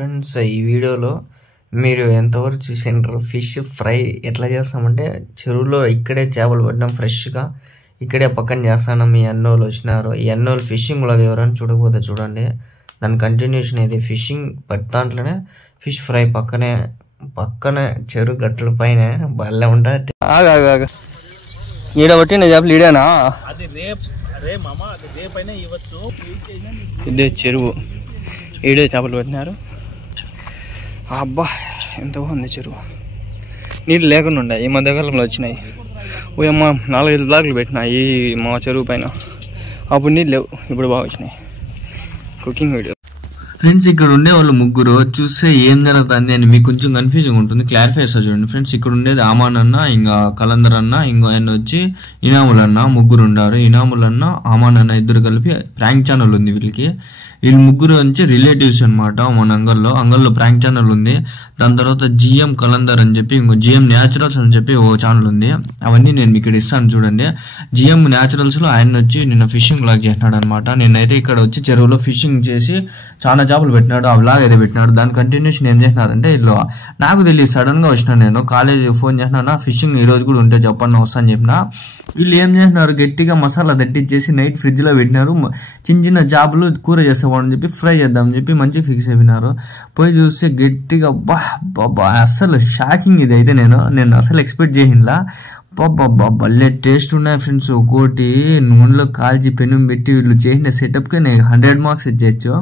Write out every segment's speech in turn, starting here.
Friends, ఈ వీడియోలో మీరు ఎంతవరకు చూసిండ్రు ఫిష్ ఫ్రై ఎట్లా చేస్తామంటే చెరువులో ఇక్కడే చేపలు పట్టడం ఫ్రెష్గా ఇక్కడే పక్కన చేస్తాను. మీ అన్నోళ్ళు వచ్చినారు. ఈ అన్నోళ్ళు ఫిషింగ్ లాగా ఎవరైనా చూడకపోతే చూడండి, దాని కంటిన్యూషన్ ఇది. ఫిషింగ్ దాంట్లోనే ఫిష్ ఫ్రై పక్కనే చెరువు గట్ల పైన భలే ఉంటుంది. ఈడ పట్టిన చేపలు ఈడేనా? ఇదే చెరువు, ఈడే చేపలు పట్టినారు. అబ్బా ఎంత బాగుంది చెరువు. నీళ్ళు లేకుండా ఉండే ఈ మధ్యకాలంలో వచ్చినాయి. ఓయమ్మ 4-5 బ్లాక్లు పెట్టినాయి మా చెరువు పైన. అప్పుడు నీళ్ళు లేవు, ఇప్పుడు బాగా వచ్చినాయి. Cooking video friends. ఇక్కడ ఉండే వాళ్ళు ముగ్గురు చూస్తే ఏం జరుగుతుంది అని మీకు కొంచెం కన్ఫ్యూజింగ్ ఉంటుంది. క్లారిఫై చేస్తా చూడండి ఫ్రెండ్స్. ఇక్కడ ఉండేది ఆమాన్ అన్న, ఇంకా కలందర్ అన్న, ఇంకో ఆయన వచ్చి ఇనాముల్ అన్న. ముగ్గురు ఉండారు. ఇనాముల్ అన్న, ఆమాన్ అన్న ఇద్దరు కలిపి ప్రాంక్ ఛానల్ ఉంది వీళ్ళకి. వీళ్ళు ముగ్గురు వచ్చి రిలేటివ్స్ అనమాట. మన అంగల్లో ప్రాంక్ ఛానల్ ఉంది. దాని తర్వాత జిఎం కలందర్ అని చెప్పి ఇంకో జిఎం న్యాచురల్స్ అని చెప్పి ఓ ఛానల్ ఉంది. అవన్నీ నేను ఇక్కడ ఇస్తాను చూడండి. జిఎం న్యాచురల్స్ లో ఆయన వచ్చి నిన్న ఫిషింగ్ బ్లాగ్ చేసినాడు అనమాట. నిన్నైతే ఇక్కడ వచ్చి చెరువులో ఫిషింగ్ చేసి చాలా చేపలు పెట్టినాడు. ఆ బ్లాగ్ అయితే పెట్టినాడు. దాని కంటిన్యూషన్ ఏం చేసినారంటే వీళ్ళు, నాకు తెలియదు, సడన్ గా వచ్చినాను నేను. కాలేజ్ ఫోన్ చేసినా, ఫిషింగ్ ఈ రోజు కూడా ఉంటే చెప్పండి వస్తా అని చెప్పిన. వీళ్ళు ఏం చేసినారు, గట్టిగా మసాలా దట్టించేసి నైట్ ఫ్రిడ్జ్ లో పెట్టినారు. చిన్న చేపలు కూర చేసేవాడని చెప్పి ఫ్రై చేద్దామని చెప్పి మంచిగా ఫిక్స్ అయిపోయినారు. పోయి చూస్తే గట్టిగా బాబా అస్సలు షాకింగ్ ఇది అయితే. నేను అసలు ఎక్స్పెక్ట్ చేసినలా. బాబా భలే టేస్ట్ ఉన్నాయి ఫ్రెండ్స్. ఒక్కోటి నూనెలో కాల్చి పెనం పెట్టి వీళ్ళు చేసిన సెటప్కే నేను 100 మార్క్స్ ఇచ్చేయచ్చు.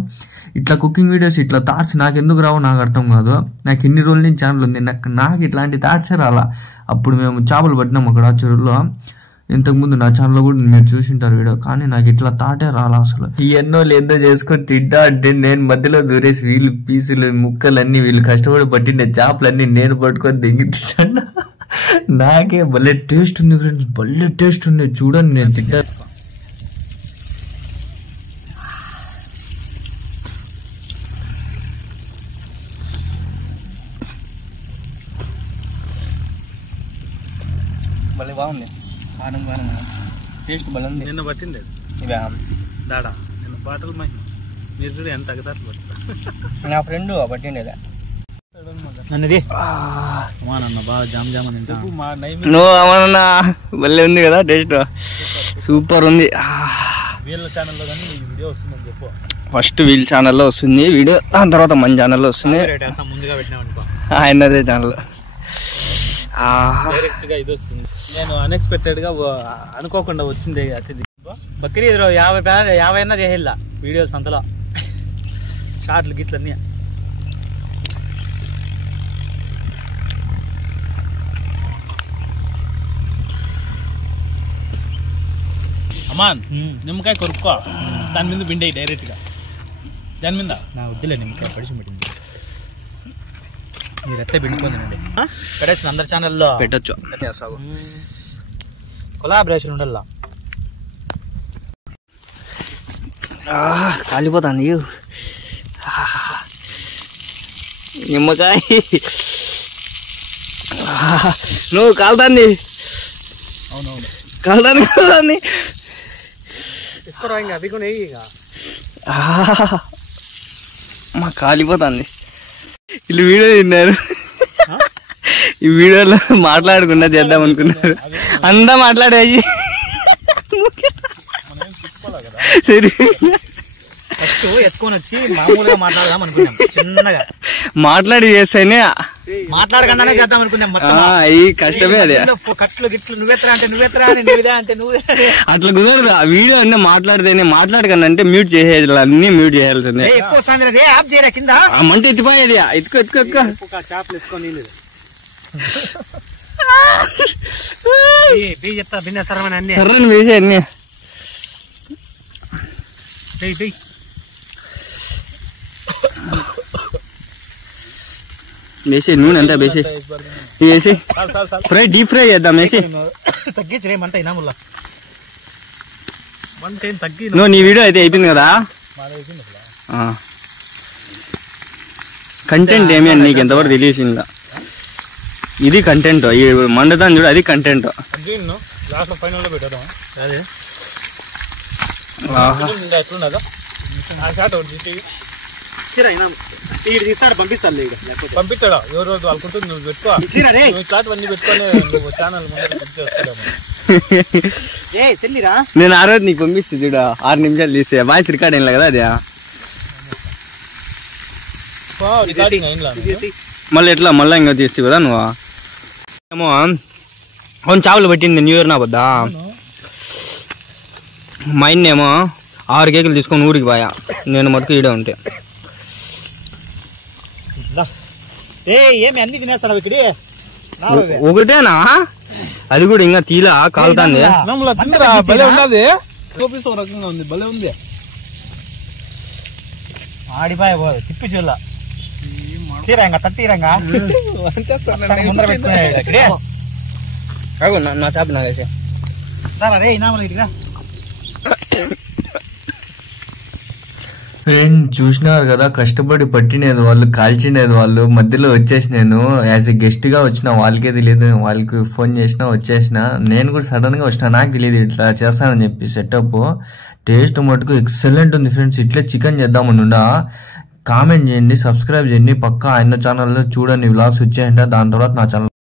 ఇట్లా కుకింగ్ వీడియోస్ ఇట్లా థాట్స్ నాకు ఎందుకు రావో నాకు అర్థం కాదు. నాకు ఇన్ని రోజుల నుంచి ఛానల్ ఉంది, నాకు ఇట్లాంటి థాట్సే రాలా. అప్పుడు మేము చేపలు పట్టినాం అక్కడ చెరువులో. ఇంతకుముందు నా ఛానల్లో కూడా మీరు చూసింటారు వీడియో, కానీ నాకు ఇట్లా థాటే రాలా అసలు. ఈ ఎన్నోళ్ళు ఏందో చేసుకొని తింటా అంటే నేను మధ్యలో దూరేసి వీళ్ళు పీసులు ముక్కలన్నీ వీళ్ళు కష్టపడి పట్టిన చేపలన్నీ నేను పట్టుకొని దిగి తింటా. నాకే భలే టేస్ట్ ఉంది ఫ్రెండ్స్, భలే టేస్ట్ ఉంది. చూడండి నేను తింటా. భలే బాగుంది. కారం టేస్ట్ భలే ఉంది. నిన్న పట్టింది దాడా, నిన్న బాటలు మీరు చూడ ఎంత అగతారు పట్టు. నా ఫ్రెండ్ పట్టిండేదా నన్నది అమ్మానన్న బాగా జామ్ జామ్ అని నువ్వు అమ్మన్నా. భలే ఉంది కదా టేస్ట్, సూపర్ ఉంది. వీళ్ళ ఛానల్లో కానీ ఈ వీడియో వస్తుందని చెప్పు. ఫస్ట్ వీళ్ళ ఛానల్లో వస్తుంది వీడియో, దాని తర్వాత మన ఛానల్లో వస్తుంది. ముందుగా పెట్టినామనుకో ఆయనదే ఛానల్. డైరెక్ట్ గా ఇది వస్తుంది. నేను అన్ఎక్స్పెక్టెడ్ గా అనుకోకుండా వచ్చింది అతిథి. బక్రీద్ 50 అన్నా చేయాల వీడియోస్ అంతలో, షార్ట్లు గిట్లన్నీ. అమ్మాన్ నిమ్మకాయ కొరుక్కో, దాని మీద పిండి డైరెక్ట్ గా. దాని మీద నా వద్దులే నిమ్మకాయ పడిచి పెట్టింది. మీరు ఎట్లా పిండిపోతుందండి పెట్టచ్చు, అందరి ఛానల్లో పెట్టచ్చు. కొలాబరేషన్ ఉండాల. కాలిపోతాను నిమ్మకాయ. నువ్వు కాలుతాంది. అవునవును కాలుతాంది. అవి కూడా మా కాలిపోతుంది. వీళ్ళు వీడియో తిన్నారు. ఈ వీడియోలో మాట్లాడకుండా చేద్దాం అనుకున్నారు. అంతా మాట్లాడాయి. సరే ఫస్ట్ ఎత్తుకొని వచ్చి మామూలుగా మాట్లాడదాం అనుకున్నాం. చిన్నగా మాట్లాడి చేస్తేనే మాట్లాడకుండానే చేద్దాం అనుకున్నాం. ఈ కష్టమే అదే. కట్లు గిట్లు నువ్వెత్తరా అంటే నువ్వెత్తరా అని, నువ్వుదా అంటే నువ్వే. అట్లా కుదరదు. ఆ వీడియో అన్నీ మాట్లాడితేనే, మాట్లాడకన్నా అంటే మ్యూట్ చేసేది, అన్ని మ్యూట్ చేయాల్సిందే. ఎక్కువ సాయంత్రం యాప్ చేయరా కింద మంట ఎత్తిపోయేది. ఎత్తుకో చేపలు ఎత్తుకొని చెప్తా బిన్న సరమని అన్ని సర్రని వేసే అన్ని వేసి నూనె అంతా వేసి వేసి ఫ్రై, డీప్ ఫ్రై చేద్దాం. వేసి తగ్గించే మంట ఇనాముల్లా మంట ఏం తగ్గి. నువ్వు నీ వీడియో అయితే అయిపోయింది కదా. కంటెంట్ ఏమి అని నీకు ఎంతవరకు తెలిసిందా? ఇది కంటెంట్. ఈ మండదాన్ని చూడు, అది కంటెంట్. ఫైనల్ లో పెట్టాం అదే. తీసాడు పంపిస్తాను లేకపోతే పంపించాడా ఎవరు రోజు వాళ్ళకుంటుంది నువ్వు పెట్టుకో నువ్వు ఇట్లాంటివన్నీ పెట్టుకొని నువ్వు ఛానల్ చెల్లిరా నేను ఆ రోజు నీకు పంపిస్తే చూడు 6 నిమిషాలు తీసే వాయిస్ రికార్డ్ అయిన కదా అది రికార్డింగ్ అయినా మళ్ళీ ఎట్లా మళ్ళీ ఇంకా తీసి కదా నువ్వు ఏమో అవును చేపలు పెట్టింది న్యూ ఇయర్ నా వద్దా మా ఆయన్నేమో 6 కేకులు తీసుకొని ఊరికి పోయా నేను మటుకు ఈడే ఉంటే ఏమి అన్ని తినేస్తాడు ఇక్కడ ఒకటేనా అది కూడా ఇంకా తీలా కాలుతాంది భలే ఉన్నది చూపిస్తూ రకంగా ఉంది భలే ఉంది ఆడిపాయ తిప్పి చూడ తీరంగా తట్టిరంగా ముందర పెట్టుకున్నాడు నా చేప నాగేసి రే ఇనామలు ఇటుగా ఫ్రెండ్ చూసినారు కదా, కష్టపడి పట్టినేది వాళ్ళు, కాల్చినేది వాళ్ళు, మధ్యలో వచ్చేసి నేను యాజ్ ఎ గెస్ట్ గా వచ్చిన, వాళ్ళకే తెలియదు, వాళ్ళకి ఫోన్ చేసినా వచ్చేసిన, నేను కూడా సడన్ గా వచ్చిన, నాకు తెలియదు ఇట్లా చేస్తానని చెప్పి సెటప్. టేస్ట్ మటుకు ఎక్సలెంట్ ఉంది ఫ్రెండ్స్. ఇట్లా చికెన్ చేద్దామని ఉండా. కామెంట్ చేయండి, సబ్స్క్రైబ్ చేయండి, పక్కా ఆయన ఛానల్లో చూడండి వ్లాగ్స్ వచ్చాయంట. దాని తర్వాత నా ఛానల్